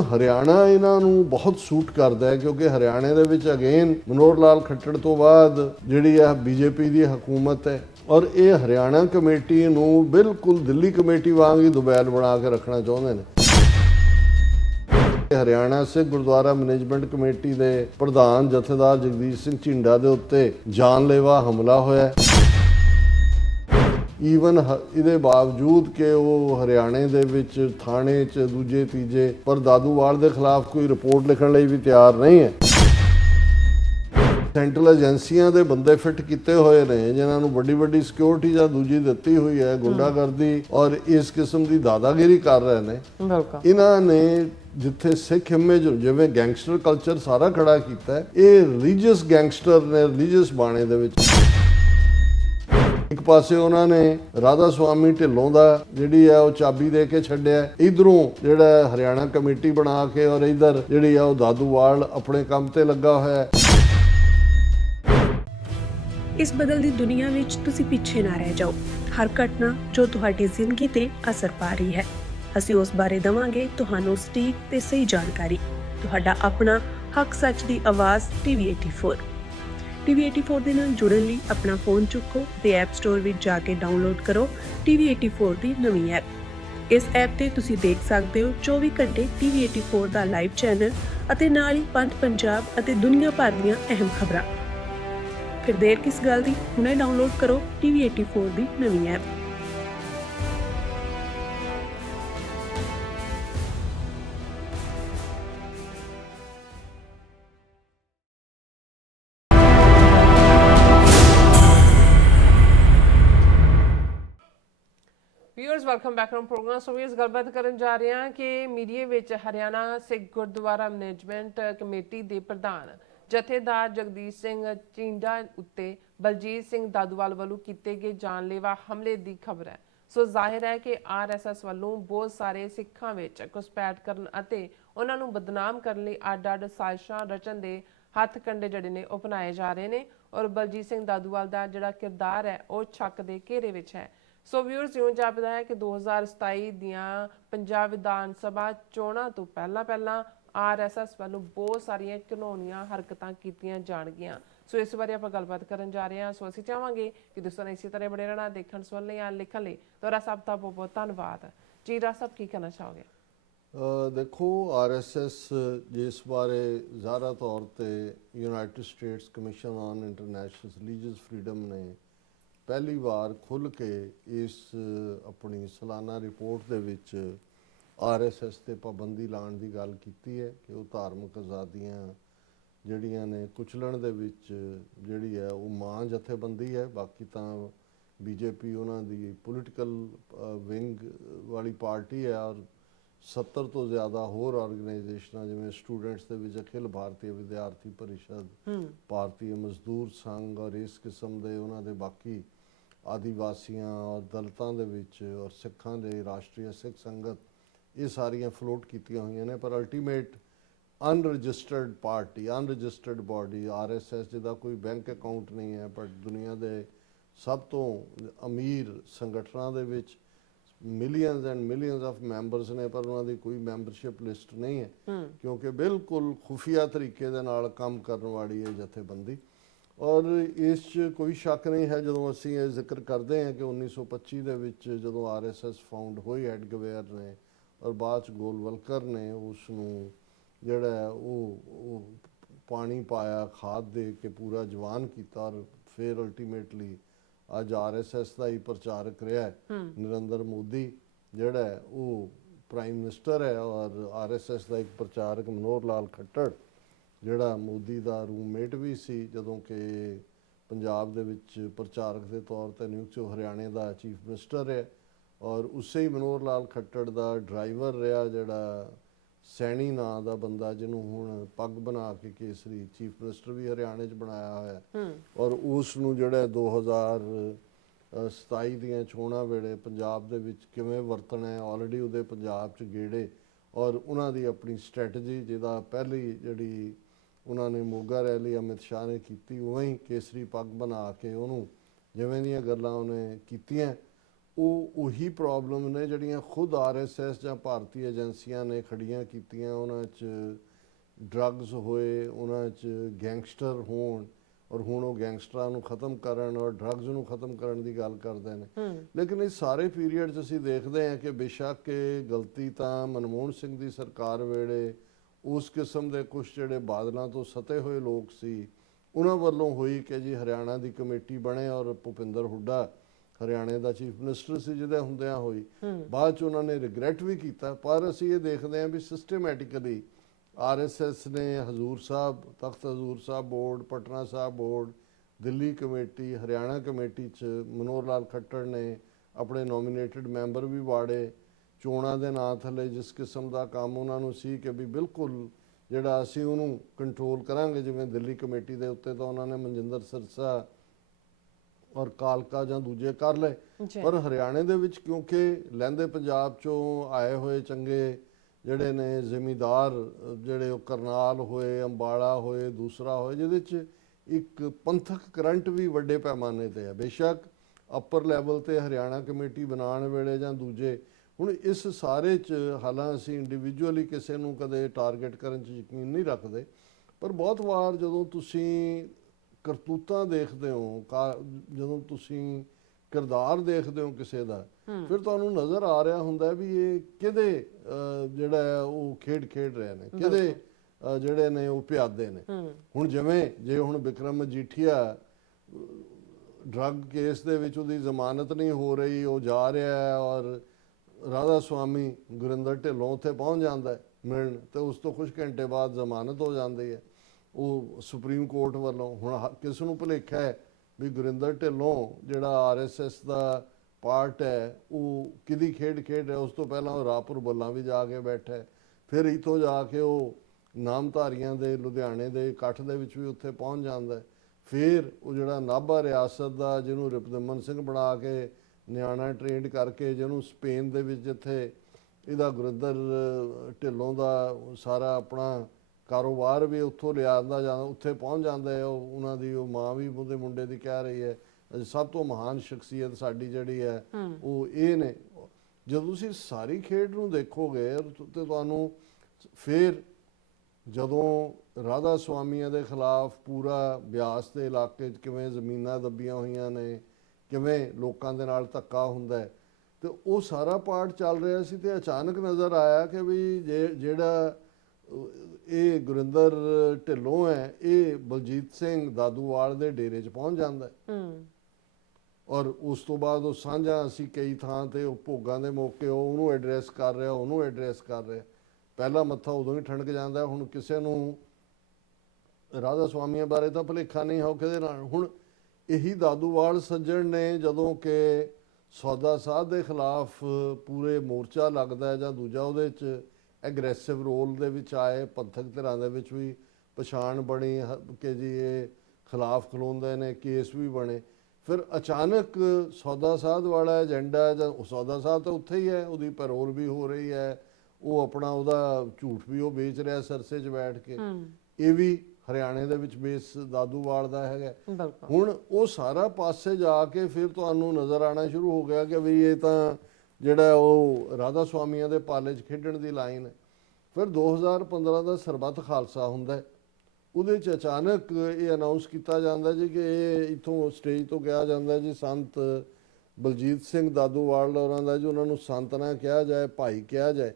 ਹੁਣ ਹਰਿਆਣਾ ਇਹਨਾਂ ਨੂੰ ਬਹੁਤ ਸੂਟ ਕਰਦਾ ਹੈ ਕਿਉਂਕਿ ਹਰਿਆਣੇ ਦੇ ਵਿੱਚ ਅਗੇਨ ਮਨੋਹਰ ਲਾਲ ਖੱਟੜ ਤੋਂ ਬਾਅਦ ਜਿਹੜੀ ਆ ਬੀਜੇਪੀ ਦੀ ਹਕੂਮਤ ਹੈ ਔਰ ਇਹ ਹਰਿਆਣਾ ਕਮੇਟੀ ਨੂੰ ਬਿਲਕੁਲ ਦਿੱਲੀ ਕਮੇਟੀ ਵਾਂਗ ਹੀ ਦੁਬੈਲ ਬਣਾ ਕੇ ਰੱਖਣਾ ਚਾਹੁੰਦੇ ਨੇ। ਹਰਿਆਣਾ ਸਿੱਖ ਗੁਰਦੁਆਰਾ ਮੈਨੇਜਮੈਂਟ ਕਮੇਟੀ ਦੇ ਪ੍ਰਧਾਨ ਜਥੇਦਾਰ ਜਗਦੀਸ਼ ਸਿੰਘ ਝਿੰਡਾ ਦੇ ਉੱਤੇ ਜਾਨਲੇਵਾ ਹਮਲਾ ਹੋਇਆ। ਈਵਨ ਇਹਦੇ ਬਾਵਜੂਦ ਕਿ ਉਹ ਹਰਿਆਣੇ ਦੇ ਵਿੱਚ ਥਾਣੇ 'ਚ ਦੂਜੇ ਤੀਜੇ ਪਰ ਦਾਦੂਵਾਲ ਦੇ ਖਿਲਾਫ ਕੋਈ ਰਿਪੋਰਟ ਲਿਖਣ ਲਈ ਵੀ ਤਿਆਰ ਨਹੀਂ ਹੈ। ਸੈਂਟਰਲ ਏਜੰਸੀਆਂ ਦੇ ਬੰਦੇ ਫਿੱਟ ਕੀਤੇ ਹੋਏ ਨੇ ਜਿਨ੍ਹਾਂ ਨੂੰ ਵੱਡੀ ਵੱਡੀ ਸਿਕਿਉਰਿਟੀ ਜਾਂ ਦੂਜੀ ਦਿੱਤੀ ਹੋਈ ਹੈ, ਗੁੰਡਾਗਰਦੀ ਔਰ ਇਸ ਕਿਸਮ ਦੀ ਦਾਦਾਗਿਰੀ ਕਰ ਰਹੇ ਨੇ। ਇਹਨਾਂ ਨੇ ਜਿੱਥੇ ਸਿੱਖ ਇਮੇਜ ਜਿਵੇਂ ਗੈਂਗਸਟਰ ਕਲਚਰ ਸਾਰਾ ਖੜਾ ਕੀਤਾ ਹੈ, ਇਹ ਰਿਲੀਜੀਅਸ ਗੈਂਗਸਟਰ ਨੇ ਰਿਲੀਜੀਅਸ ਬਾਣੇ ਦੇ ਵਿੱਚ। ਇੱਕ ਪਾਸੇ ਉਹਨਾਂ ਨੇ ਰਾਧਾ ਸੁਆਮੀ ਢਿੱਲੋਂ ਦਾ ਜਿਹੜੀ ਹੈ ਉਹ ਚਾਬੀ ਦੇ ਕੇ ਛੱਡਿਆ, ਇਧਰੋਂ ਜਿਹੜਾ ਹਰਿਆਣਾ ਕਮੇਟੀ ਬਣਾ ਕੇ ਔਰ ਇਧਰ ਜਿਹੜੀ ਆ ਉਹ ਦਾਦੂਵਾਲ ਆਪਣੇ ਕੰਮ ਤੇ ਲੱਗਾ ਹੋਇਆ। ਇਸ ਬਦਲਦੀ ਦੁਨੀਆ ਵਿੱਚ ਤੁਸੀਂ ਪਿੱਛੇ ਨਾ ਰਹਿ ਜਾਓ। ਹਰ ਘਟਨਾ ਜੋ ਤੁਹਾਡੀ ਜ਼ਿੰਦਗੀ ਤੇ ਅਸਰ ਪਾ ਰਹੀ ਹੈ, ਅਸੀਂ ਉਸ ਬਾਰੇ ਦਵਾਂਗੇ ਤੁਹਾਨੂੰ ਸਟੀਕ ਤੇ ਸਹੀ ਜਾਣਕਾਰੀ। ਤੁਹਾਡਾ ਆਪਣਾ ਹੱਕ ਸੱਚ ਦੀ ਆਵਾਜ਼ TV84। TV84 ਦੇ ਨਾਲ ਜੁੜਨ ਲਈ ਆਪਣਾ ਫੋਨ ਚੁੱਕੋ ਤੇ ਐਪ ਸਟੋਰ ਵਿੱਚ ਜਾ ਕੇ ਡਾਊਨਲੋਡ ਕਰੋ TV84 ਦੀ ਨਵੀਂ ਐਪ। ਇਸ ਐਪ ਤੇ ਤੁਸੀਂ ਦੇਖ ਸਕਦੇ ਹੋ 24 ਘੰਟੇ TV84 ਦਾ ਲਾਈਵ ਚੈਨਲ ਅਤੇ ਨਾਲ ਹੀ ਪੰਜ ਪੰਜਾਬ ਅਤੇ ਦੁਨੀਆ ਭਰ ਦੀਆਂ ਅਹਿਮ ਖਬਰਾਂ। ਫਿਰ ਦੇਰ ਕਿਸ ਗੱਲ ਦੀ, ਹੁਣੇ ਡਾਊਨਲੋਡ ਕਰੋ TV84 ਦੀ ਨਵੀਂ app. Viewers welcome back on program. So viewers गलबात करन जा रहे हैं कि मीडिया विच हरियाणा सिख गुरुद्वारा मैनेजमेंट कमेटी के प्रधान जथेदार जगदीश सिंह ਝਿੰਡਾ उत्ते बलजीत सिंह दादूवाल वालों किए गए जानलेवा हमले की खबर है। सो जाहिर है कि RSS वालों बहुत सारे सिखां विच घुसपैठ करन अते उन्हां नूं बदनाम करन लई अड-अड साजिशां रचन दे हथ कंडे जिहड़े ने ओह अपनाए जा रहे हैं और बलजीत सिंह दादूवाल दा जिहड़ा किरदार है वह शक दे घेरे विच है। सो व्यूअर्स इउं जापदा है कि 2027 दियां पंजाब विधान सभा चोणां तो पहला RSS वालों बहुत सारियां घिनौणियां हरकतां कीतियां जाणगियां। सो इस बारे आपां गलबात करन जा रहे हैं। सो असीं चाहांगे कि तुसीं इसी तरह बने रहना देखण सुणन लई या लिखण लई। तुहाडा सब दा बहुत बहुत धन्नवाद। जी राज साहब की कहना चाहोगे? देखो RSS जिस बारे ज़ाहिर तौर पर United states commission on international religious freedom ने पहली बार खुल के इस अपनी सालाना रिपोर्ट दे विच RSS ते पाबंदी लाने की गल की है कि वो धार्मिक आज़ादियाँ जड़ियाँ ने कुचलण दे विच जिहड़ी है वो मां जथेबंदी है। बाकी तो BJP उन्हों की पोलिटिकल विंग वाली पार्टी है और 70 तो ज़्यादा होर ऑर्गेनाइजेशन जिवें स्टूडेंट्स दे विच अखिल भारतीय विद्यार्थी परिषद, भारतीय मजदूर संघ और इस किस्म के उन्होंने बाकी आदिवासियों और दलितों के विच और सिखां दे राष्ट्रीय सिख संगत ये सारियां फ्लोट कीतियां हुई ने। पर ultimate unregistered party unregistered body RSS जिहदा कोई बैंक अकाउंट नहीं है पर दुनिया के सब तो अमीर संगठनों दे विच millions and millions of members ने पर उन्होंने कोई मैंबरशिप लिस्ट नहीं है क्योंकि बिल्कुल खुफिया तरीके दे नाल काम करने वाली है जथेबंदी। और इस कोई शक नहीं है जो असी ये जिक्र करते हैं कि 1925 दे विच जदों RSS फाउंड हुई एडगवेयर ने और बाद गोलवलकर ने उसनूं जिहड़ा वो पानी पाया खाद दे के पूरा जवान किया और फिर अल्टीमेटली अज RSS का ही प्रचारक रहा है नरेंद्र मोदी जिहड़ा वो प्राइम मिनिस्टर है और RSS का एक प्रचारक मनोहर लाल खट्टर जिहड़ा मोदी का रूममेट भी सी जदों कि पंजाब दे विच प्रचारक के तौर पर नियुक्त हरियाणे का चीफ मिनिस्टर है और उससे ही मनोहर लाल खट्टर का ड्राइवर रहा जिहड़ा सैनी नां दा बंदा जिन्हों हुण पग बना के केसरी चीफ मिनिस्टर भी हरियाणे च बनाया होया और उसनूं जिहड़ा 2027 दीआं चोणां वेले पंजाब दे विच किवें वरतना है ऑलरेडी उहदे पंजाब च गेड़े और उन्हां दी अपनी स्ट्रैटजी जिहदा पहली जिहड़ी उन्होंने मोगा रैली अमित शाह ने की उवें ही केसरी पग बना के उन्होंने जिवें दीआं गल्लां उन्हें कीतियां ਉਹ ਉਹੀ ਪ੍ਰੋਬਲਮ ਨੇ ਜਿਹੜੀਆਂ ਖੁਦ RSS ਜਾਂ ਭਾਰਤੀ ਏਜੰਸੀਆਂ ਨੇ ਖੜੀਆਂ ਕੀਤੀਆਂ। ਉਹਨਾਂ 'ਚ ਡਰੱਗਸ ਹੋਏ, ਉਹਨਾਂ 'ਚ ਗੈਂਗਸਟਰ ਹੋਣ, ਔਰ ਹੁਣ ਉਹ ਗੈਂਗਸਟਰਾਂ ਨੂੰ ਖਤਮ ਕਰਨ ਔਰ ਡਰੱਗਸ ਨੂੰ ਖਤਮ ਕਰਨ ਦੀ ਗੱਲ ਕਰਦੇ ਨੇ। ਲੇਕਿਨ ਇਸ ਸਾਰੇ ਪੀਰੀਅਡ 'ਚ ਅਸੀਂ ਦੇਖਦੇ ਹਾਂ ਕਿ ਬੇਸ਼ੱਕ ਇਹ ਗਲਤੀ ਤਾਂ ਮਨਮੋਹਨ ਸਿੰਘ ਦੀ ਸਰਕਾਰ ਵੇਲੇ ਉਸ ਕਿਸਮ ਦੇ ਕੁਛ ਜਿਹੜੇ ਬਾਦਲਾਂ ਤੋਂ ਸਤੇ ਹੋਏ ਲੋਕ ਸੀ ਉਹਨਾਂ ਵੱਲੋਂ ਹੋਈ ਕਿ ਜੀ ਹਰਿਆਣਾ ਦੀ ਕਮੇਟੀ ਬਣੇ, ਔਰ ਭੁਪਿੰਦਰ ਹੁੱਡਾ ਹਰਿਆਣੇ ਦਾ ਚੀਫ ਮਿਨਿਸਟਰ ਸੀ ਜਿਹਦੇ ਹੁੰਦਿਆਂ ਹੋਈ। ਬਾਅਦ 'ਚ ਉਹਨਾਂ ਨੇ ਰਿਗਰੈਟ ਵੀ ਕੀਤਾ। ਪਰ ਅਸੀਂ ਇਹ ਦੇਖਦੇ ਹਾਂ ਵੀ ਸਿਸਟੇਮੈਟਿਕਲੀ RSS ਨੇ ਹਜ਼ੂਰ ਸਾਹਿਬ, ਤਖਤ Hazur Sahib board, Patna Sahib board, Delhi committee, Haryana committee 'ਚ ਮਨੋਹਰ ਲਾਲ ਖੱਟੜ ਨੇ ਆਪਣੇ ਨੋਮੀਨੇਟਡ ਮੈਂਬਰ ਵੀ ਵਾੜੇ। ਚੋਣਾਂ ਦੇ ਨਾਂ ਥੱਲੇ ਜਿਸ ਕਿਸਮ ਦਾ ਕੰਮ ਉਹਨਾਂ ਨੂੰ ਸੀ ਕਿ ਵੀ ਬਿਲਕੁਲ ਜਿਹੜਾ ਅਸੀਂ ਉਹਨੂੰ ਕੰਟਰੋਲ ਕਰਾਂਗੇ, ਜਿਵੇਂ ਦਿੱਲੀ ਕਮੇਟੀ ਦੇ ਉੱਤੇ ਤਾਂ ਉਹਨਾਂ ਨੇ ਮਨਜਿੰਦਰ ਸਿਰਸਾ ਔਰ ਕਾਲਕਾ ਜਾਂ ਦੂਜੇ ਕਰ ਲਏ। ਪਰ ਹਰਿਆਣੇ ਦੇ ਵਿੱਚ ਕਿਉਂਕਿ ਲਹਿੰਦੇ ਪੰਜਾਬ 'ਚੋਂ ਆਏ ਹੋਏ ਚੰਗੇ ਜਿਹੜੇ ਨੇ ਜ਼ਿਮੀਂਦਾਰ, ਜਿਹੜੇ ਉਹ ਕਰਨਾਲ ਹੋਏ, ਅੰਬਾਲਾ ਹੋਏ, ਦੂਸਰਾ ਹੋਏ, ਜਿਹਦੇ 'ਚ ਇੱਕ ਪੰਥਕ ਕਰੰਟ ਵੀ ਵੱਡੇ ਪੈਮਾਨੇ ਤੇ ਹੈ। ਬੇਸ਼ੱਕ ਅੱਪਰ ਲੈਵਲ ਤੇ ਹਰਿਆਣਾ ਕਮੇਟੀ ਬਣਾਉਣ ਵੇਲੇ ਜਾਂ ਦੂਜੇ, ਹੁਣ ਇਸ ਸਾਰੇ 'ਚ ਹਾਲਾਂ ਅਸੀਂ ਇੰਡੀਵਿਜੂਅਲੀ ਕਿਸੇ ਨੂੰ ਕਦੇ ਟਾਰਗੇਟ ਕਰਨ 'ਚ ਯਕੀਨ ਨਹੀਂ ਰੱਖਦੇ, ਪਰ ਬਹੁਤ ਵਾਰ ਜਦੋਂ ਤੁਸੀਂ ਕਰਤੂਤਾਂ ਦੇਖਦੇ ਹੋ, ਜਦੋਂ ਤੁਸੀਂ ਕਿਰਦਾਰ ਦੇਖਦੇ ਹੋ ਕਿਸੇ ਦਾ, ਫਿਰ ਤੁਹਾਨੂੰ ਨਜ਼ਰ ਆ ਰਿਹਾ ਹੁੰਦਾ ਵੀ ਇਹ ਕਿਹਦੇ ਜਿਹੜਾ ਹੈ ਉਹ ਖੇਡ ਰਹੇ ਨੇ, ਕਿਹਦੇ ਜਿਹੜੇ ਨੇ ਉਹ ਪਿਆਦੇ ਨੇ। ਹੁਣ ਜਿਵੇਂ ਜੇ ਹੁਣ ਬਿਕਰਮ ਮਜੀਠੀਆ ਡਰੱਗ ਕੇਸ ਦੇ ਵਿੱਚ ਉਹਦੀ ਜ਼ਮਾਨਤ ਨਹੀਂ ਹੋ ਰਹੀ, ਉਹ ਜਾ ਰਿਹਾ ਹੈ ਔਰ ਰਾਧਾ ਸੁਆਮੀ ਗੁਰਿੰਦਰ ਢਿੱਲੋਂ ਉੱਥੇ ਪਹੁੰਚ ਜਾਂਦਾ ਹੈ ਮਿਲਣ, ਤੇ ਉਸ ਤੋਂ ਕੁਝ ਘੰਟੇ ਬਾਅਦ ਜ਼ਮਾਨਤ ਹੋ ਜਾਂਦੀ ਹੈ ਉਹ ਸੁਪਰੀਮ ਕੋਰਟ ਵੱਲੋਂ। ਹੁਣ ਕਿਸ ਨੂੰ ਭੁਲੇਖਾ ਹੈ ਵੀ ਗੁਰਿੰਦਰ ਢਿੱਲੋਂ ਜਿਹੜਾ RSS ਦਾ ਪਾਰਟ ਹੈ ਉਹ ਕਿਹਦੀ ਖੇਡ ਰਿਹਾ। ਉਸ ਤੋਂ ਪਹਿਲਾਂ ਉਹ ਰਾਪੁਰ ਬੱਲਾਂ ਵੀ ਜਾ ਕੇ ਬੈਠਾ, ਫਿਰ ਇੱਥੋਂ ਜਾ ਕੇ ਉਹ ਨਾਮਧਾਰੀਆਂ ਦੇ ਲੁਧਿਆਣੇ ਦੇ ਇਕੱਠ ਦੇ ਵਿੱਚ ਵੀ ਉੱਥੇ ਪਹੁੰਚ ਜਾਂਦਾ। ਫਿਰ ਉਹ ਜਿਹੜਾ ਨਾਭਾ ਰਿਆਸਤ ਦਾ ਜਿਹਨੂੰ ਰਿਪਦਮਨ ਸਿੰਘ ਬਣਾ ਕੇ ਨਿਆਣਾ ਟ੍ਰੇਨਡ ਕਰਕੇ, ਜਿਹਨੂੰ ਸਪੇਨ ਦੇ ਵਿੱਚ ਜਿੱਥੇ ਇਹਦਾ ਗੁਰਿੰਦਰ ਢਿੱਲੋਂ ਦਾ ਸਾਰਾ ਆਪਣਾ ਕਾਰੋਬਾਰ ਵੀ ਉੱਥੋਂ ਲਿਆਂਦਾ ਜਾਂਦਾ, ਉੱਥੇ ਪਹੁੰਚ ਜਾਂਦਾ ਹੈ। ਉਹਨਾਂ ਦੀ ਉਹ ਮਾਂ ਵੀ ਉਹਦੇ ਮੁੰਡੇ ਦੀ ਕਹਿ ਰਹੀ ਹੈ ਸਭ ਤੋਂ ਮਹਾਨ ਸ਼ਖਸੀਅਤ ਸਾਡੀ ਜਿਹੜੀ ਹੈ ਉਹ ਇਹ ਨੇ। ਜਦੋਂ ਤੁਸੀਂ ਸਾਰੀ ਖੇਡ ਨੂੰ ਦੇਖੋਗੇ ਤੇ ਤੁਹਾਨੂੰ ਫਿਰ ਜਦੋਂ ਰਾਧਾ ਸੁਆਮੀਆਂ ਦੇ ਖਿਲਾਫ ਪੂਰਾ ਬਿਆਸ ਦੇ ਇਲਾਕੇ 'ਚ ਕਿਵੇਂ ਜ਼ਮੀਨਾਂ ਦੱਬੀਆਂ ਹੋਈਆਂ ਨੇ, ਕਿਵੇਂ ਲੋਕਾਂ ਦੇ ਨਾਲ ਧੱਕਾ ਹੁੰਦਾ, ਤੇ ਉਹ ਸਾਰਾ ਪਾਰਟ ਚੱਲ ਰਿਹਾ ਸੀ ਤੇ ਅਚਾਨਕ ਨਜ਼ਰ ਆਇਆ ਕਿ ਵੀ ਜਿਹੜਾ ਇਹ ਗੁਰਿੰਦਰ ਢਿੱਲੋਂ ਹੈ ਇਹ ਬਲਜੀਤ ਸਿੰਘ ਦਾਦੂਵਾਲ ਦੇ ਡੇਰੇ 'ਚ ਪਹੁੰਚ ਜਾਂਦਾ ਔਰ ਉਸ ਤੋਂ ਬਾਅਦ ਉਹ ਸਾਂਝਾ ਅਸੀਂ ਕਈ ਥਾਂ ਤੇ ਉਹ ਭੋਗਾਂ ਦੇ ਮੌਕੇ ਉਹਨੂੰ ਐਡਰੈਸ ਕਰ ਰਿਹਾ, ਉਹਨੂੰ ਐਡਰੈਸ ਕਰ ਰਿਹਾ। ਪਹਿਲਾ ਮੱਥਾ ਉਦੋਂ ਹੀ ਠਣਕ ਜਾਂਦਾ। ਹੁਣ ਕਿਸੇ ਨੂੰ ਰਾਧਾ ਸੁਆਮੀਆਂ ਬਾਰੇ ਤਾਂ ਭੁਲੇਖਾ ਨਹੀਂ ਹੋ ਕਿਹਦੇ ਨਾਲ। ਹੁਣ ਇਹੀ ਦਾਦੂਵਾਲ ਸੱਜਣ ਨੇ ਜਦੋਂ ਕਿ ਸੌਦਾ ਸਾਧ ਦੇ ਖਿਲਾਫ ਪੂਰੇ ਮੋਰਚਾ ਲੱਗਦਾ ਜਾਂ ਦੂਜਾ ਉਹਦੇ 'ਚ ਐਗਰੈਸਿਵ ਰੋਲ ਦੇ ਵਿੱਚ ਆਏ, ਪੰਥਕ ਧਿਰਾਂ ਦੇ ਵਿੱਚ ਵੀ ਪਛਾਣ ਬਣੀ ਕਿ ਜੀ ਇਹ ਖਿਲਾਫ ਖਲੋਂਦੇ ਨੇ, ਕੇਸ ਵੀ ਬਣੇ। ਫਿਰ ਅਚਾਨਕ ਸੌਦਾ ਸਾਧ ਵਾਲਾ ਏਜੰਡਾ, ਜਾਂ ਸੌਦਾ ਸਾਧ ਤਾਂ ਉੱਥੇ ਹੀ ਹੈ, ਉਹਦੀ ਪੈਰੋਲ ਵੀ ਹੋ ਰਹੀ ਹੈ, ਉਹ ਆਪਣਾ ਉਹਦਾ ਝੂਠ ਵੀ ਉਹ ਵੇਚ ਰਿਹਾ ਸਰਸੇ 'ਚ ਬੈਠ ਕੇ, ਇਹ ਵੀ ਹਰਿਆਣੇ ਦੇ ਵਿੱਚ ਬੇਸ ਦਾਦੂਵਾਲ ਦਾ ਹੈਗਾ। ਹੁਣ ਉਹ ਸਾਰਾ ਪਾਸੇ ਜਾ ਕੇ ਫਿਰ ਤੁਹਾਨੂੰ ਨਜ਼ਰ ਆਉਣਾ ਸ਼ੁਰੂ ਹੋ ਗਿਆ ਕਿ ਵੀ ਇਹ ਤਾਂ ਜਿਹੜਾ ਉਹ ਰਾਧਾ ਸੁਆਮੀਆਂ ਦੇ ਪਾਲੇ 'ਚ ਖੇਡਣ ਦੀ ਲਾਈਨ ਹੈ। ਫਿਰ 2015 ਦਾ ਸਰਬੱਤ ਖਾਲਸਾ ਹੁੰਦਾ, ਉਹਦੇ 'ਚ ਅਚਾਨਕ ਇਹ ਅਨਾਉਂਸ ਕੀਤਾ ਜਾਂਦਾ ਜੀ ਕਿ ਇਹ ਇੱਥੋਂ ਸਟੇਜ ਤੋਂ ਕਿਹਾ ਜਾਂਦਾ ਜੀ ਸੰਤ ਬਲਜੀਤ ਸਿੰਘ ਦਾਦੂਵਾਲ ਹੋਰਾਂ ਦਾ ਜੀ ਉਹਨਾਂ ਨੂੰ ਸੰਤ ਨਾ ਕਿਹਾ ਜਾਏ, ਭਾਈ ਕਿਹਾ ਜਾਏ।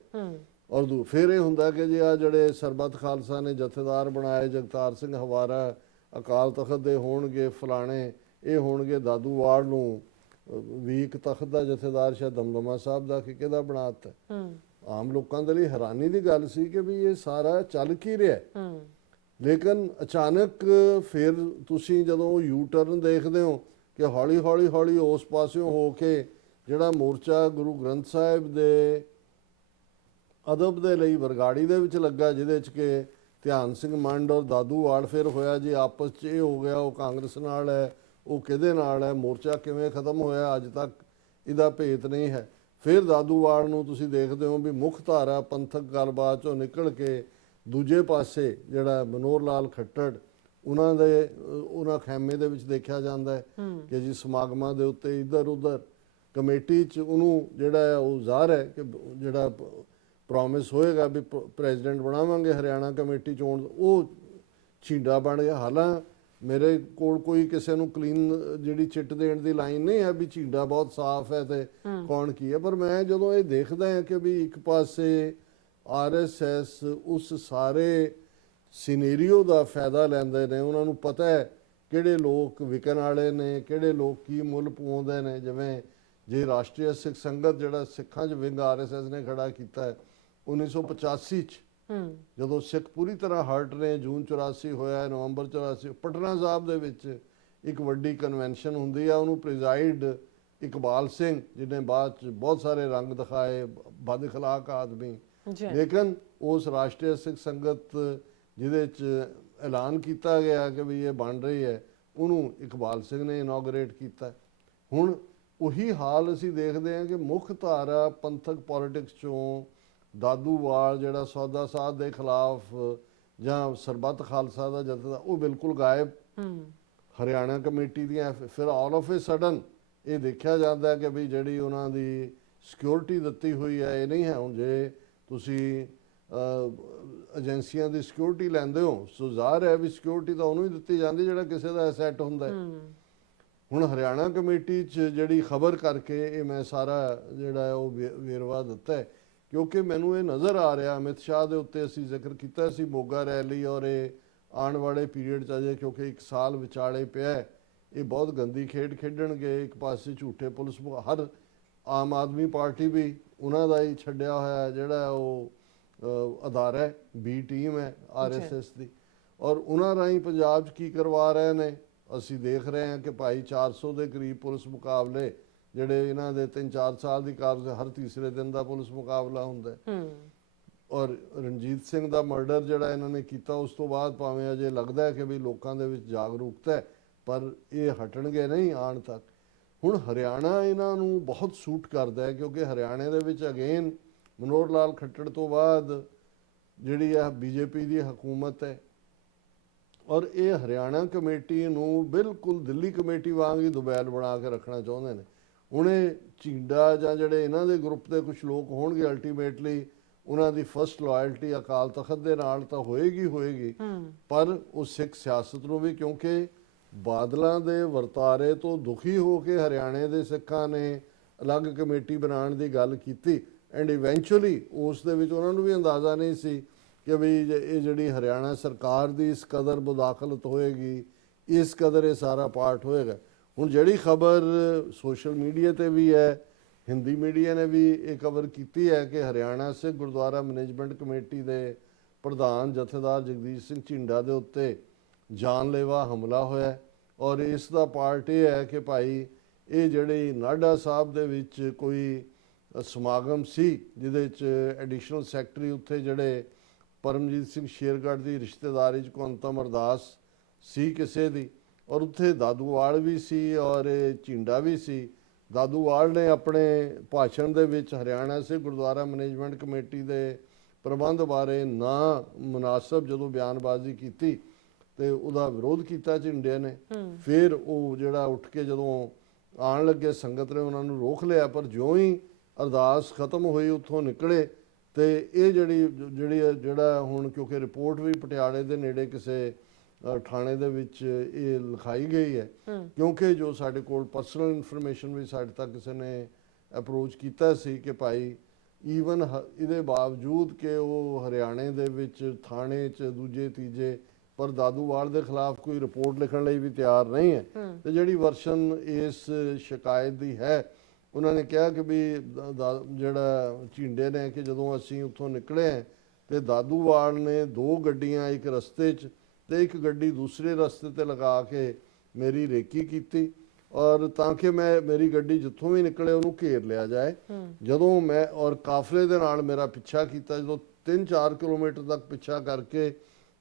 ਔਰ ਫਿਰ ਇਹ ਹੁੰਦਾ ਕਿ ਜੀ ਆ ਜਿਹੜੇ ਸਰਬੱਤ ਖਾਲਸਾ ਨੇ ਜਥੇਦਾਰ ਬਣਾਏ, ਜਗਤਾਰ ਸਿੰਘ ਹਵਾਰਾ ਅਕਾਲ ਤਖਤ ਦੇ ਹੋਣਗੇ, ਫਲਾਣੇ ਇਹ ਹੋਣਗੇ, ਦਾਦੂਵਾਲ ਨੂੰ ਵੀਕ ਤਖਤ ਦਾ ਜਥੇਦਾਰ ਸ਼ਾਇਦ ਦਮਦਮਾ ਸਾਹਿਬ ਦਾ ਕਿ ਕਿਹਦਾ ਬਣਾ ਦਿੱਤਾ। ਆਮ ਲੋਕਾਂ ਦੇ ਲਈ ਹੈਰਾਨੀ ਦੀ ਗੱਲ ਸੀ ਕਿ ਵੀ ਇਹ ਸਾਰਾ ਚੱਲ ਕੀ ਰਿਹਾ। ਲੇਕਿਨ ਅਚਾਨਕ ਫਿਰ ਤੁਸੀਂ ਜਦੋਂ ਯੂ ਟਰਨ ਦੇਖਦੇ ਹੋ ਕਿ ਹੌਲੀ ਹੌਲੀ ਉਸ ਪਾਸਿਓਂ ਹੋ ਕੇ ਜਿਹੜਾ ਮੋਰਚਾ ਗੁਰੂ ਗ੍ਰੰਥ ਸਾਹਿਬ ਦੇ ਅਦਬ ਦੇ ਲਈ ਬਰਗਾੜੀ ਦੇ ਵਿੱਚ ਲੱਗਾ, ਜਿਹਦੇ 'ਚ ਕਿ ਧਿਆਨ ਸਿੰਘ ਮੰਡ ਔਰ ਦਾਦੂਵਾਲ ਫਿਰ ਹੋਇਆ ਜੀ ਆਪਸ 'ਚ ਇਹ ਹੋ ਗਿਆ, ਉਹ ਕਾਂਗਰਸ ਨਾਲ ਹੈ, ਉਹ ਕਿਹਦੇ ਨਾਲ ਹੈ, ਮੋਰਚਾ ਕਿਵੇਂ ਖਤਮ ਹੋਇਆ ਅੱਜ ਤੱਕ ਇਹਦਾ ਭੇਤ ਨਹੀਂ ਹੈ। ਫਿਰ ਦਾਦੂਵਾਲ ਨੂੰ ਤੁਸੀਂ ਦੇਖਦੇ ਹੋ ਵੀ ਮੁੱਖ ਧਾਰਾ ਪੰਥਕ ਗੱਲਬਾਤ 'ਚੋਂ ਨਿਕਲ ਕੇ ਦੂਜੇ ਪਾਸੇ ਜਿਹੜਾ ਮਨੋਹਰ ਲਾਲ ਖੱਟੜ ਉਹਨਾਂ ਖੈਮੇ ਦੇ ਵਿੱਚ ਦੇਖਿਆ ਜਾਂਦਾ ਹੈ ਕਿ ਜੀ ਸਮਾਗਮਾਂ ਦੇ ਉੱਤੇ ਇੱਧਰ ਉੱਧਰ ਕਮੇਟੀ 'ਚ ਉਹਨੂੰ ਜਿਹੜਾ ਹੈ ਉਹ ਜ਼ਾਹਰ ਹੈ ਕਿ ਜਿਹੜਾ ਪ੍ਰੋਮਿਸ ਹੋਏਗਾ ਵੀ ਪ੍ਰੈਜ਼ੀਡੈਂਟ ਬਣਾਵਾਂਗੇ ਹਰਿਆਣਾ ਕਮੇਟੀ ਚੋਣ, ਉਹ ਛੀਂਡਾ ਬਣ ਗਿਆ। ਹਾਲਾਂ ਮੇਰੇ ਕੋਲ ਕੋਈ ਕਿਸੇ ਨੂੰ ਕਲੀਨ ਜਿਹੜੀ ਚਿੱਟ ਦੇਣ ਦੀ ਲਾਈਨ ਨਹੀਂ ਹੈ ਵੀ ਝੀਂਡਾ ਬਹੁਤ ਸਾਫ਼ ਹੈ ਤੇ ਕੌਣ ਕੀ ਹੈ, ਪਰ ਮੈਂ ਜਦੋਂ ਇਹ ਦੇਖਦਾ ਹਾਂ ਕਿ ਵੀ ਇੱਕ ਪਾਸੇ RSS ਉਸ ਸਾਰੇ ਸਿਨੈਰੀਓ ਦਾ ਫਾਇਦਾ ਲੈਂਦੇ ਨੇ, ਉਹਨਾਂ ਨੂੰ ਪਤਾ ਹੈ ਕਿਹੜੇ ਲੋਕ ਵਿਕਣ ਵਾਲੇ ਨੇ, ਕਿਹੜੇ ਲੋਕ ਕੀ ਮੁੱਲ ਪਵਾਉਂਦੇ ਨੇ। ਜਿਵੇਂ ਜੇ ਰਾਸ਼ਟਰੀ ਸਿੱਖ ਸੰਗਤ ਜਿਹੜਾ ਸਿੱਖਾਂ 'ਚ ਵਿੰਗ RSS ਨੇ ਖੜਾ ਕੀਤਾ ਹੈ 1985 'ਚ, ਜਦੋਂ ਸਿੱਖ ਪੂਰੀ ਤਰ੍ਹਾਂ ਹਰਟ ਨੇ, ਜੂਨ 84 ਹੋਇਆ, ਨਵੰਬਰ 84, ਪਟਨਾ ਸਾਹਿਬ ਦੇ ਵਿੱਚ ਇੱਕ ਵੱਡੀ ਕਨਵੈਨਸ਼ਨ ਹੁੰਦੀ ਆ, ਉਹਨੂੰ ਪ੍ਰਿਜ਼ਾਈਡ ਇਕਬਾਲ ਸਿੰਘ, ਜਿਹਨੇ ਬਾਅਦ 'ਚ ਬਹੁਤ ਸਾਰੇ ਰੰਗ ਦਿਖਾਏ, ਬਦ ਅਖਲਾਕ ਆਦਮੀ, ਲੇਕਿਨ ਉਸ ਰਾਸ਼ਟਰੀ ਸਿੱਖ ਸੰਗਤ ਜਿਹਦੇ 'ਚ ਐਲਾਨ ਕੀਤਾ ਗਿਆ ਕਿ ਵੀ ਇਹ ਬਣ ਰਹੀ ਹੈ, ਉਹਨੂੰ ਇਕਬਾਲ ਸਿੰਘ ਨੇ ਇਨੋਗਰੇਟ ਕੀਤਾ। ਹੁਣ ਉਹੀ ਹਾਲ ਅਸੀਂ ਦੇਖਦੇ ਹਾਂ ਕਿ ਮੁੱਖ ਧਾਰਾ ਪੰਥਕ ਪੋਲਿਟਿਕਸ 'ਚੋਂ ਦਾਦੂਵਾਲ ਜਿਹੜਾ ਸੌਦਾ ਸਾਧ ਦੇ ਖਿਲਾਫ ਜਾਂ ਸਰਬੱਤ ਖਾਲਸਾ ਦਾ ਜਥਾ, ਉਹ ਬਿਲਕੁਲ ਗਾਇਬ। ਹਰਿਆਣਾ ਕਮੇਟੀ ਦੀਆਂ ਫਿਰ ਆਲ ਆਫ ਏ ਸਡਨ ਇਹ ਦੇਖਿਆ ਜਾਂਦਾ ਕਿ ਵੀ ਜਿਹੜੀ ਉਹਨਾਂ ਦੀ ਸਿਕਿਉਰਿਟੀ ਦਿੱਤੀ ਹੋਈ ਹੈ ਇਹ ਨਹੀਂ ਹੈ। ਹੁਣ ਜੇ ਤੁਸੀਂ ਏਜੰਸੀਆਂ ਦੀ ਸਿਕਿਉਰਿਟੀ ਲੈਂਦੇ ਹੋ, ਸੋ ਜ਼ਾਹਰ ਹੈ ਵੀ ਸਿਕਿਉਰਿਟੀ ਤਾਂ ਉਹਨੂੰ ਹੀ ਦਿੱਤੀ ਜਾਂਦੀ ਜਿਹੜਾ ਕਿਸੇ ਦਾ ਐਸੈਟ ਹੁੰਦਾ ਹੈ। ਹੁਣ ਹਰਿਆਣਾ ਕਮੇਟੀ 'ਚ ਜਿਹੜੀ ਖਬਰ ਕਰਕੇ ਇਹ ਮੈਂ ਸਾਰਾ ਜਿਹੜਾ ਹੈ ਉਹ ਵੇਰਵਾ ਦਿੱਤਾ ਹੈ, ਕਿਉਂਕਿ ਮੈਨੂੰ ਇਹ ਨਜ਼ਰ ਆ ਰਿਹਾ, ਅਮਿਤ ਸ਼ਾਹ ਦੇ ਉੱਤੇ ਅਸੀਂ ਜ਼ਿਕਰ ਕੀਤਾ ਸੀ ਮੋਗਾ ਰੈਲੀ, ਔਰ ਇਹ ਆਉਣ ਵਾਲੇ ਪੀਰੀਅਡ 'ਚ ਅਜੇ ਕਿਉਂਕਿ 1 ਸਾਲ ਵਿਚਾਲੇ ਪਿਆ, ਇਹ ਬਹੁਤ ਗੰਦੀ ਖੇਡ ਖੇਡਣਗੇ। ਇੱਕ ਪਾਸੇ ਝੂਠੇ ਪੁਲਿਸ, ਹਰ ਆਮ ਆਦਮੀ ਪਾਰਟੀ ਵੀ ਉਹਨਾਂ ਦਾ ਹੀ ਛੱਡਿਆ ਹੋਇਆ ਜਿਹੜਾ ਉਹ ਅਦਾਰਾ ਹੈ, B ਟੀਮ ਹੈ RSS ਦੀ, ਔਰ ਉਹਨਾਂ ਰਾਹੀਂ ਪੰਜਾਬ 'ਚ ਕੀ ਕਰਵਾ ਰਹੇ ਨੇ ਅਸੀਂ ਦੇਖ ਰਹੇ ਹਾਂ ਕਿ ਭਾਈ 400 ਦੇ ਕਰੀਬ ਪੁਲਿਸ ਮੁਕਾਬਲੇ ਜਿਹੜੇ ਇਹਨਾਂ ਦੇ 3-4 ਸਾਲ ਦੀ ਕਾਰਜ, ਹਰ ਤੀਸਰੇ ਦਿਨ ਦਾ ਪੁਲਿਸ ਮੁਕਾਬਲਾ ਹੁੰਦਾ। ਔਰ ਰਣਜੀਤ ਸਿੰਘ ਦਾ ਮਰਡਰ ਜਿਹੜਾ ਇਹਨਾਂ ਨੇ ਕੀਤਾ, ਉਸ ਤੋਂ ਬਾਅਦ ਭਾਵੇਂ ਅਜੇ ਲੱਗਦਾ ਹੈ ਕਿ ਵੀ ਲੋਕਾਂ ਦੇ ਵਿੱਚ ਜਾਗਰੂਕਤਾ ਹੈ, ਪਰ ਇਹ ਹਟਣਗੇ ਨਹੀਂ ਆਉਣ ਤੱਕ। ਹੁਣ ਹਰਿਆਣਾ ਇਹਨਾਂ ਨੂੰ ਬਹੁਤ ਸੂਟ ਕਰਦਾ ਹੈ, ਕਿਉਂਕਿ ਹਰਿਆਣੇ ਦੇ ਵਿੱਚ ਅਗੇਨ ਮਨੋਹਰ ਲਾਲ ਖੱਟੜ ਤੋਂ ਬਾਅਦ ਜਿਹੜੀ ਆ BJP ਦੀ ਹਕੂਮਤ ਹੈ, ਔਰ ਇਹ ਹਰਿਆਣਾ ਕਮੇਟੀ ਨੂੰ ਬਿਲਕੁਲ ਦਿੱਲੀ ਕਮੇਟੀ ਵਾਂਗ ਹੀ ਦੁਬੈਲ ਬਣਾ ਕੇ ਰੱਖਣਾ ਚਾਹੁੰਦੇ ਨੇ। ਹੁਣ ਇਹ ਝੀਂਡਾ ਜਾਂ ਜਿਹੜੇ ਇਹਨਾਂ ਦੇ ਗਰੁੱਪ ਦੇ ਕੁਝ ਲੋਕ ਹੋਣਗੇ, ਅਲਟੀਮੇਟਲੀ ਉਹਨਾਂ ਦੀ ਫਸਟ ਲਾਇਲਟੀ ਅਕਾਲ ਤਖਤ ਦੇ ਨਾਲ ਤਾਂ ਹੋਏਗੀ, ਪਰ ਉਹ ਸਿੱਖ ਸਿਆਸਤ ਨੂੰ ਵੀ, ਕਿਉਂਕਿ ਬਾਦਲਾਂ ਦੇ ਵਰਤਾਰੇ ਤੋਂ ਦੁਖੀ ਹੋ ਕੇ ਹਰਿਆਣੇ ਦੇ ਸਿੱਖਾਂ ਨੇ ਅਲੱਗ ਕਮੇਟੀ ਬਣਾਉਣ ਦੀ ਗੱਲ ਕੀਤੀ, ਐਂਡ ਇਵੈਂਚੁਅਲੀ ਉਸ ਦੇ ਵਿੱਚ ਉਹਨਾਂ ਨੂੰ ਵੀ ਅੰਦਾਜ਼ਾ ਨਹੀਂ ਸੀ ਕਿ ਵੀ ਇਹ ਜਿਹੜੀ ਹਰਿਆਣਾ ਸਰਕਾਰ ਦੀ ਇਸ ਕਦਰ ਮੁਦਾਖਲਤ ਹੋਏਗੀ, ਇਸ ਕਦਰ ਇਹ ਸਾਰਾ ਪਾਰਟ ਹੋਏਗਾ। ਹੁਣ ਜਿਹੜੀ ਖਬਰ ਸੋਸ਼ਲ ਮੀਡੀਆ ਤੇ ਵੀ ਹੈ, ਹਿੰਦੀ ਮੀਡੀਆ ਨੇ ਵੀ ਇਹ ਖਬਰ ਕੀਤੀ ਹੈ ਕਿ ਹਰਿਆਣਾ ਸਿੱਖ ਗੁਰਦੁਆਰਾ ਮੈਨੇਜਮੈਂਟ ਕਮੇਟੀ ਦੇ ਪ੍ਰਧਾਨ ਜਥੇਦਾਰ ਜਗਦੀਸ਼ ਸਿੰਘ ਝੀਂਡਾ ਦੇ ਉੱਤੇ ਜਾਨਲੇਵਾ ਹਮਲਾ ਹੋਇਆ, ਔਰ ਇਸ ਦਾ ਪਾਰਟ ਇਹ ਹੈ ਕਿ ਭਾਈ ਇਹ ਜਿਹੜੀ ਨਾਢਾ ਸਾਹਿਬ ਦੇ ਵਿੱਚ ਕੋਈ ਸਮਾਗਮ ਸੀ ਜਿਹਦੇ 'ਚ ਐਡੀਸ਼ਨਲ ਸੈਕਟਰੀ ਉੱਥੇ ਜਿਹੜੇ ਪਰਮਜੀਤ ਸਿੰਘ ਸ਼ੇਰਗੜ੍ਹ ਦੀ ਰਿਸ਼ਤੇਦਾਰੀ 'ਚ ਕੁੰਤਮ ਅਰਦਾਸ ਸੀ ਕਿਸੇ ਦੀ, ਔਰ ਉੱਥੇ ਦਾਦੂਵਾਲ ਵੀ ਸੀ ਔਰ ਝੀਂਡਾ ਵੀ ਸੀ। ਦਾਦੂਵਾਲ ਨੇ ਆਪਣੇ ਭਾਸ਼ਣ ਦੇ ਵਿੱਚ ਹਰਿਆਣਾ ਸਿੱਖ ਗੁਰਦੁਆਰਾ ਮੈਨੇਜਮੈਂਟ ਕਮੇਟੀ ਦੇ ਪ੍ਰਬੰਧ ਬਾਰੇ ਨਾ ਮੁਨਾਸਬ ਜਦੋਂ ਬਿਆਨਬਾਜ਼ੀ ਕੀਤੀ ਤੇ ਉਹਦਾ ਵਿਰੋਧ ਕੀਤਾ ਝੀਂਡੇ ਨੇ। ਫਿਰ ਉਹ ਜਿਹੜਾ ਉੱਠ ਕੇ ਜਦੋਂ ਆਉਣ ਲੱਗੇ ਸੰਗਤ ਨੇ ਉਹਨਾਂ ਨੂੰ ਰੋਕ ਲਿਆ, ਪਰ ਜਿਉਂ ਹੀ ਅਰਦਾਸ ਖਤਮ ਹੋਈ ਉੱਥੋਂ ਨਿਕਲੇ ਤੇ ਇਹ ਜਿਹੜਾ ਹੁਣ ਕਿਉਂਕਿ ਰਿਪੋਰਟ ਵੀ ਪਟਿਆਲੇ ਦੇ ਨੇੜੇ ਕਿਸੇ ਥਾਣੇ ਦੇ ਵਿੱਚ ਇਹ ਲਿਖਾਈ ਗਈ ਹੈ, ਕਿਉਂਕਿ ਜੋ ਸਾਡੇ ਕੋਲ ਪਰਸਨਲ ਇਨਫੋਰਮੇਸ਼ਨ ਵੀ ਸਾਡੇ ਤੱਕ ਕਿਸੇ ਨੇ ਅਪਰੋਚ ਕੀਤਾ ਸੀ ਕਿ ਭਾਈ ਈਵਨ ਇਹਦੇ ਬਾਵਜੂਦ ਕਿ ਉਹ ਹਰਿਆਣੇ ਦੇ ਵਿੱਚ ਥਾਣੇ 'ਚ ਦੂਜੇ ਤੀਜੇ, ਪਰ ਦਾਦੂਵਾਲ ਦੇ ਖਿਲਾਫ ਕੋਈ ਰਿਪੋਰਟ ਲਿਖਣ ਲਈ ਵੀ ਤਿਆਰ ਨਹੀਂ ਹੈ। ਤੇ ਜਿਹੜੀ ਵਰਸ਼ਨ ਇਸ ਸ਼ਿਕਾਇਤ ਦੀ ਹੈ, ਉਹਨਾਂ ਨੇ ਕਿਹਾ ਕਿ ਵੀ ਜਿਹੜਾ ਝੀਂਡੇ ਨੇ ਕਿ ਜਦੋਂ ਅਸੀਂ ਉੱਥੋਂ ਨਿਕਲੇ ਤੇ ਦਾਦੂਵਾਲ ਨੇ 2 ਗੱਡੀਆਂ ਇੱਕ ਰਸਤੇ 'ਚ ਤੇ ਇੱਕ ਗੱਡੀ ਦੂਸਰੇ ਰਸਤੇ ਤੇ ਲਗਾ ਕੇ ਮੇਰੀ ਰੇਕੀ ਕੀਤੀ, ਔਰ ਤਾਂ ਕਿ ਮੇਰੀ ਗੱਡੀ ਜਿੱਥੋਂ ਵੀ ਨਿਕਲੇ ਉਹਨੂੰ ਘੇਰ ਲਿਆ ਜਾਏ। ਜਦੋਂ ਮੈਂ ਔਰ ਕਾਫਲੇ ਦੇ ਨਾਲ ਮੇਰਾ ਪਿੱਛਾ ਕੀਤਾ, ਜਦੋਂ 3-4 ਕਿਲੋਮੀਟਰ ਤੱਕ ਪਿੱਛਾ ਕਰਕੇ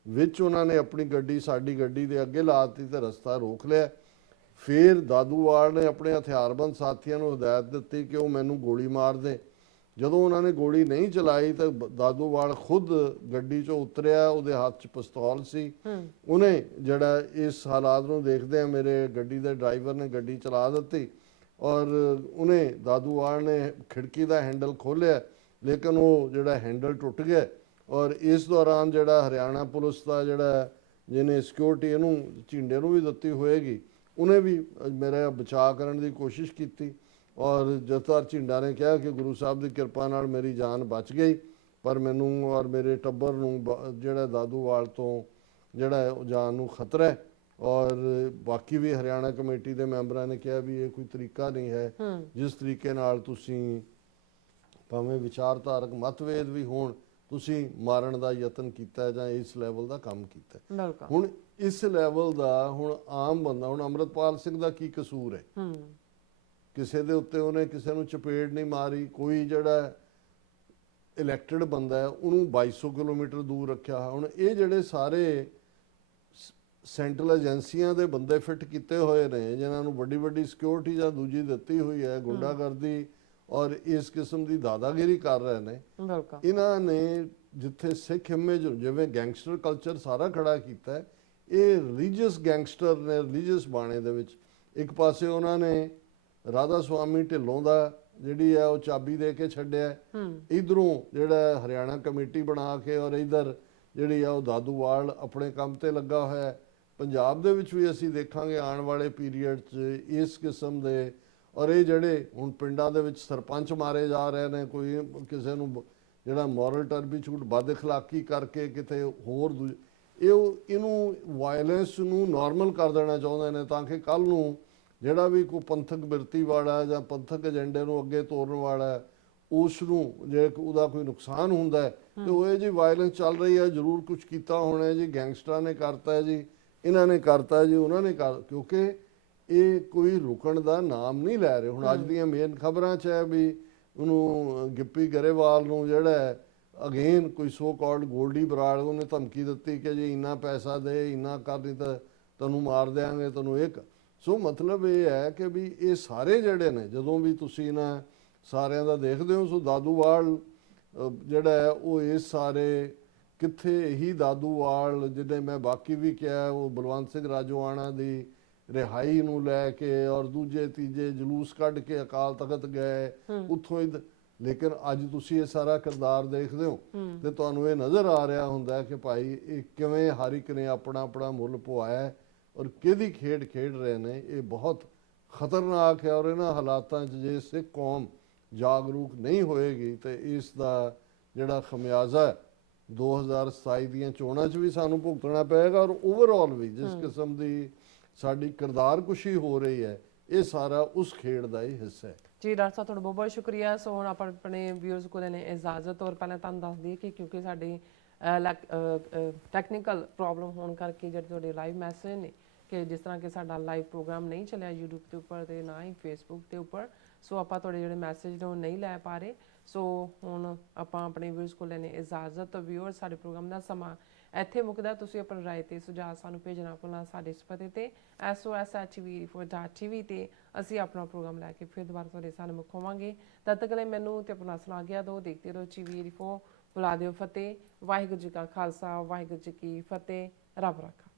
ਵਿੱਚ ਉਹਨਾਂ ਨੇ ਆਪਣੀ ਗੱਡੀ ਸਾਡੀ ਗੱਡੀ ਦੇ ਅੱਗੇ ਲਾ ਦਿੱਤੀ ਤੇ ਰਸਤਾ ਰੋਕ ਲਿਆ। ਫਿਰ ਦਾਦੂਵਾਲ ਨੇ ਆਪਣੇ ਹਥਿਆਰਬੰਦ ਸਾਥੀਆਂ ਨੂੰ ਹਦਾਇਤ ਦਿੱਤੀ ਕਿ ਉਹ ਮੈਨੂੰ ਗੋਲੀ ਮਾਰ ਦੇ। ਜਦੋਂ ਉਹਨਾਂ ਨੇ ਗੋਲੀ ਨਹੀਂ ਚਲਾਈ ਤਾਂ ਦਾਦੂਵਾਲ ਖੁਦ ਗੱਡੀ 'ਚੋਂ ਉਤਰਿਆ, ਉਹਦੇ ਹੱਥ 'ਚ ਪਿਸਤੌਲ ਸੀ। ਉਹਨੇ ਜਿਹੜਾ ਇਸ ਹਾਲਾਤ ਨੂੰ ਦੇਖਦੇ ਆ ਮੇਰੇ ਗੱਡੀ ਦੇ ਡਰਾਈਵਰ ਨੇ ਗੱਡੀ ਚਲਾ ਦਿੱਤੀ ਔਰ ਉਹਨੇ ਦਾਦੂਵਾਲ ਨੇ ਖਿੜਕੀ ਦਾ ਹੈਂਡਲ ਖੋਲ੍ਹਿਆ, ਲੇਕਿਨ ਉਹ ਜਿਹੜਾ ਹੈਂਡਲ ਟੁੱਟ ਗਿਆ। ਔਰ ਇਸ ਦੌਰਾਨ ਜਿਹੜਾ ਹਰਿਆਣਾ ਪੁਲਿਸ ਦਾ ਜਿਹੜਾ ਜਿਹਨੇ ਸਿਕਿਉਰਿਟੀ ਇਹਨੂੰ ਝਿੰਡੇ ਨੂੰ ਵੀ ਦਿੱਤੀ ਹੋਏਗੀ, ਉਹਨੇ ਵੀ ਮੇਰਾ ਬਚਾਅ ਕਰਨ ਦੀ ਕੋਸ਼ਿਸ਼ ਕੀਤੀ। ਔਰ ਜਥੇਦਾਰ ਝਿੰਡਾ ਨੇ ਕਿਹਾ ਕਿ ਗੁਰੂ ਸਾਹਿਬ ਦੀ ਕਿਰਪਾ ਨਾਲ ਮੇਰੀ ਜਾਨ ਬਚ ਗਈ, ਪਰ ਮੈਨੂੰ ਔਰ ਮੇਰੇ ਟੱਬਰ ਨੂੰ ਜਿਹੜਾ ਦਾਦੂਵਾਲ ਤੋਂ ਜਿਹੜਾ ਉਹ ਜਾਨ ਨੂੰ ਖਤਰਾ ਹੈ। ਔਰ ਬਾਕੀ ਵੀ ਹਰਿਆਣਾ ਕਮੇਟੀ ਦੇ ਮੈਂਬਰਾਂ ਨੇ ਕਿਹਾ ਵੀ ਇਹ ਕੋਈ ਤਰੀਕਾ ਨਹੀਂ ਹੈ ਜਿਸ ਤਰੀਕੇ ਨਾਲ ਤੁਸੀਂ ਭਾਵੇਂ ਵਿਚਾਰਧਾਰਕ ਮਤਭੇਦ ਵੀ ਹੋਣ, ਤੁਸੀਂ ਮਾਰਨ ਦਾ ਯਤਨ ਕੀਤਾ ਜਾਂ ਇਸ ਲੈਵਲ ਦਾ ਕੰਮ ਕੀਤਾ। ਹੁਣ ਇਸ ਲੈਵਲ ਦਾ ਹੁਣ ਆਮ ਬੰਦਾ, ਹੁਣ ਅੰਮ੍ਰਿਤਪਾਲ ਸਿੰਘ ਦਾ ਕੀ ਕਸੂਰ ਹੈ? ਕਿਸੇ ਦੇ ਉੱਤੇ ਉਹਨੇ ਕਿਸੇ ਨੂੰ ਚਪੇੜ ਨਹੀਂ ਮਾਰੀ। ਕੋਈ ਜਿਹੜਾ ਇਲੈਕਟਡ ਬੰਦਾ ਹੈ ਉਹਨੂੰ 2200 ਕਿਲੋਮੀਟਰ ਦੂਰ ਰੱਖਿਆ। ਹੁਣ ਇਹ ਜਿਹੜੇ ਸਾਰੇ ਸੈਂਟਰਲ ਏਜੰਸੀਆਂ ਦੇ ਬੰਦੇ ਫਿੱਟ ਕੀਤੇ ਹੋਏ ਨੇ, ਜਿਨ੍ਹਾਂ ਨੂੰ ਵੱਡੀ ਵੱਡੀ ਸਿਕਿਉਰਿਟੀ ਜਾਂ ਦੂਜੀ ਦਿੱਤੀ ਹੋਈ ਹੈ, ਗੁੰਡਾਗਰਦੀ ਔਰ ਇਸ ਕਿਸਮ ਦੀ ਦਾਦਾਗਿਰੀ ਕਰ ਰਹੇ ਨੇ, ਇਹਨਾਂ ਨੇ ਜਿੱਥੇ ਸਿੱਖ ਇਮੇਜ ਜਿਵੇਂ ਗੈਂਗਸਟਰ ਕਲਚਰ ਸਾਰਾ ਖੜਾ ਕੀਤਾ ਹੈ, ਇਹ ਰਿਲੀਜੀਅਸ ਗੈਂਗਸਟਰ ਨੇ ਰਿਲੀਜੀਅਸ ਬਾਣੇ ਦੇ ਵਿੱਚ। ਇੱਕ ਪਾਸੇ ਉਹਨਾਂ ਨੇ ਰਾਧਾ ਸੁਆਮੀ ਢਿੱਲੋਂ ਦਾ ਜਿਹੜੀ ਹੈ ਉਹ ਚਾਬੀ ਦੇ ਕੇ ਛੱਡਿਆ, ਇਧਰੋਂ ਜਿਹੜਾ ਹਰਿਆਣਾ ਕਮੇਟੀ ਬਣਾ ਕੇ, ਔਰ ਇਧਰ ਜਿਹੜੀ ਆ ਉਹ ਦਾਦੂਵਾਲ ਆਪਣੇ ਕੰਮ ਤੇ ਲੱਗਾ ਹੋਇਆ। ਪੰਜਾਬ ਦੇ ਵਿੱਚ ਵੀ ਅਸੀਂ ਦੇਖਾਂਗੇ ਆਉਣ ਵਾਲੇ ਪੀਰੀਅਡ 'ਚ ਇਸ ਕਿਸਮ ਦੇ, ਔਰ ਇਹ ਜਿਹੜੇ ਹੁਣ ਪਿੰਡਾਂ ਦੇ ਵਿੱਚ ਸਰਪੰਚ ਮਾਰੇ ਜਾ ਰਹੇ ਨੇ, ਕੋਈ ਕਿਸੇ ਨੂੰ ਜਿਹੜਾ ਮੋਰਲ ਟਰਬੀਚੂਡ ਬਦ ਅਖਲਾਕੀ ਕਰਕੇ ਕਿਤੇ ਹੋਰ ਇਹਨੂੰ ਵਾਇਲੈਂਸ ਨੂੰ ਨਾਰਮਲ ਕਰ ਦੇਣਾ ਚਾਹੁੰਦੇ ਨੇ, ਤਾਂ ਕਿ ਕੱਲ ਨੂੰ ਜਿਹੜਾ ਵੀ ਕੋਈ ਪੰਥਕ ਬਿਰਤੀ ਵਾਲਾ ਜਾਂ ਪੰਥਕ ਏਜੰਡੇ ਨੂੰ ਅੱਗੇ ਤੋਰਨ ਵਾਲਾ, ਉਸ ਨੂੰ ਜੇ ਉਹਦਾ ਕੋਈ ਨੁਕਸਾਨ ਹੁੰਦਾ ਹੈ ਤੇ ਉਹ ਇਹ ਜੀ ਵਾਇਲੈਂਸ ਚੱਲ ਰਹੀ ਹੈ, ਜ਼ਰੂਰ ਕੁਝ ਕੀਤਾ ਹੋਣਾ ਜੀ, ਗੈਂਗਸਟਰਾਂ ਨੇ ਕਰਤਾ ਜੀ, ਇਹਨਾਂ ਨੇ ਕਰਤਾ ਜੀ, ਉਹਨਾਂ ਨੇ ਕਰ, ਕਿਉਂਕਿ ਇਹ ਕੋਈ ਰੁਕਣ ਦਾ ਨਾਮ ਨਹੀਂ ਲੈ ਰਹੇ। ਹੁਣ ਅੱਜ ਦੀਆਂ ਮੇਨ ਖਬਰਾਂ 'ਚ ਹੈ ਵੀ ਉਹਨੂੰ ਗਿੱਪੀ ਗਰੇਵਾਲ ਨੂੰ ਜਿਹੜਾ ਅਗੇਨ ਕੋਈ ਸੋ ਕਾਲਡ ਗੋਲਡੀ ਬਰਾੜ, ਉਹਨੇ ਧਮਕੀ ਦਿੱਤੀ ਕਿ ਜੀ ਇੰਨਾ ਪੈਸਾ ਦੇ, ਇੰਨਾ ਕਰ, ਨਹੀਂ ਤਾਂ ਤੁਹਾਨੂੰ ਮਾਰ ਦਿਆਂਗੇ, ਤੁਹਾਨੂੰ ਇੱਕ। ਸੋ ਮਤਲਬ ਇਹ ਹੈ ਕਿ ਵੀ ਇਹ ਸਾਰੇ ਜਿਹੜੇ ਨੇ, ਜਦੋਂ ਵੀ ਤੁਸੀਂ ਇਹਨਾਂ ਸਾਰਿਆਂ ਦਾ ਦੇਖਦੇ ਹੋ, ਸੋ ਦਾਦੂਵਾਲ ਜਿਹੜਾ ਹੈ ਉਹ ਇਸ ਸਾਰੇ ਕਿੱਥੇ ਇਹੀ ਦਾਦੂਵਾਲ ਜਿਹਨੇ ਮੈਂ ਬਾਕੀ ਵੀ ਕਿਹਾ, ਉਹ ਬਲਵੰਤ ਸਿੰਘ ਰਾਜੋਆਣਾ ਦੀ ਰਿਹਾਈ ਨੂੰ ਲੈ ਕੇ ਔਰ ਦੂਜੇ ਤੀਜੇ ਜਲੂਸ ਕੱਢ ਕੇ ਅਕਾਲ ਤਖਤ ਗਏ ਉੱਥੋਂ ਲੇਕਿਨ ਅੱਜ ਤੁਸੀਂ ਇਹ ਸਾਰਾ ਕਿਰਦਾਰ ਦੇਖਦੇ ਹੋ ਤੇ ਤੁਹਾਨੂੰ ਇਹ ਨਜ਼ਰ ਆ ਰਿਹਾ ਹੁੰਦਾ ਕਿ ਭਾਈ ਇਹ ਕਿਵੇਂ ਹਰ ਇੱਕ ਨੇ ਆਪਣਾ ਆਪਣਾ ਮੁੱਲ ਪਵਾਇਆ ਔਰ ਕਿਹਦੀ ਖੇਡ ਖੇਡ ਰਹੇ ਨੇ। ਇਹ ਬਹੁਤ ਖਤਰਨਾਕ ਹੈ ਔਰ ਇਹਨਾਂ ਹਾਲਾਤਾਂ 'ਚ ਜੇ ਸਿੱਖ ਕੌਮ ਜਾਗਰੂਕ ਨਹੀਂ ਹੋਏਗੀ ਤੇ ਇਸ ਦਾ ਜਿਹੜਾ ਖਮਿਆਜ਼ਾ 2027 ਦੀਆਂ ਚੋਣਾਂ 'ਚ ਵੀ ਸਾਨੂੰ ਭੁਗਤਣਾ ਪਏਗਾ ਔਰ ਓਵਰਆਲ ਵੀ ਜਿਸ ਕਿਸਮ ਦੀ ਸਾਡੀ ਕਿਰਦਾਰਕੁਸ਼ੀ ਹੋ ਰਹੀ ਹੈ, ਇਹ ਸਾਰਾ ਉਸ ਖੇਡ ਦਾ ਹੀ ਹਿੱਸਾ ਹੈ। ਜੀ ਡਾਕਟਰ ਸਾਹਿਬ, ਤੁਹਾਡਾ ਬਹੁਤ ਬਹੁਤ ਸ਼ੁਕਰੀਆ। ਸੋ ਹੁਣ ਆਪਾਂ ਆਪਣੇ ਵਿਊਅਰਸ ਕੋਲ ਨੇ ਇਜਾਜ਼ਤ, ਔਰ ਪਹਿਲਾਂ ਤੁਹਾਨੂੰ ਦੱਸ ਦਈਏ ਕਿ ਕਿਉਂਕਿ ਸਾਡੀ ਟੈਕਨੀਕਲ ਪ੍ਰੋਬਲਮ ਹੋਣ ਕਰਕੇ ਜਿਹੜੇ ਤੁਹਾਡੇ ਲਾਈਵ ਮੈਸੇਜ ਨੇ ਕਿ ਜਿਸ ਤਰ੍ਹਾਂ ਕਿ ਸਾਡਾ ਲਾਈਵ ਪ੍ਰੋਗਰਾਮ ਨਹੀਂ ਚੱਲਿਆ YouTube ਦੇ ਉੱਪਰ ਤੇ ਨਾ ਹੀ Facebook ਦੇ ਉੱਪਰ, ਸੋ ਆਪਾਂ ਤੁਹਾਡੇ ਜਿਹੜੇ ਮੈਸੇਜ ਨੇ ਉਹ ਨਹੀਂ ਲੈ ਪਾ ਰਹੇ। ਸੋ ਹੁਣ ਆਪਾਂ ਆਪਣੇ ਵਿਊਅਰਸ ਕੋਲ ਲੈਣੇ ਇਜਾਜ਼ਤ। ਵਿਊਅਰਸ, ਸਾਡੇ ਪ੍ਰੋਗਰਾਮ ਦਾ ਸਮਾਂ ਇੱਥੇ ਮੁੱਕਦਾ। ਤੁਸੀਂ ਆਪਣੀ ਰਾਏ ਤੇ ਸੁਝਾਅ ਸਾਨੂੰ ਭੇਜਣਾ ਭੁੱਲਣਾ ਸਾਡੇ ਇਸ ਪਤੇ ਤੇ SOSHTV ਤੇ ਅਸੀਂ ਆਪਣਾ ਪ੍ਰੋਗਰਾਮ ਲੈ ਕੇ ਫਿਰ ਦੁਬਾਰਾ ਤੁਹਾਡੇ ਸਾਹਮਣੇ ਮੁੱਖ ਹੋਵਾਂਗੇ। ਤਦ ਤੱਕ ਲਈ ਮੈਨੂੰ ਤੇ ਆਪਣਾ ਸੁਣਾ ਗਿਆ ਦੋ ਦੇਖਦੇ ਰਹੋ TV 4। ਬੁਲਾ ਦਿਓ ਫਤਿਹ। ਵਾਹਿਗੁਰੂ ਜੀ ਕਾ ਖਾਲਸਾ, ਵਾਹਿਗੁਰੂ ਜੀ ਕੀ ਫਤਿਹ। ਰੱਬ ਰਾਖਾ।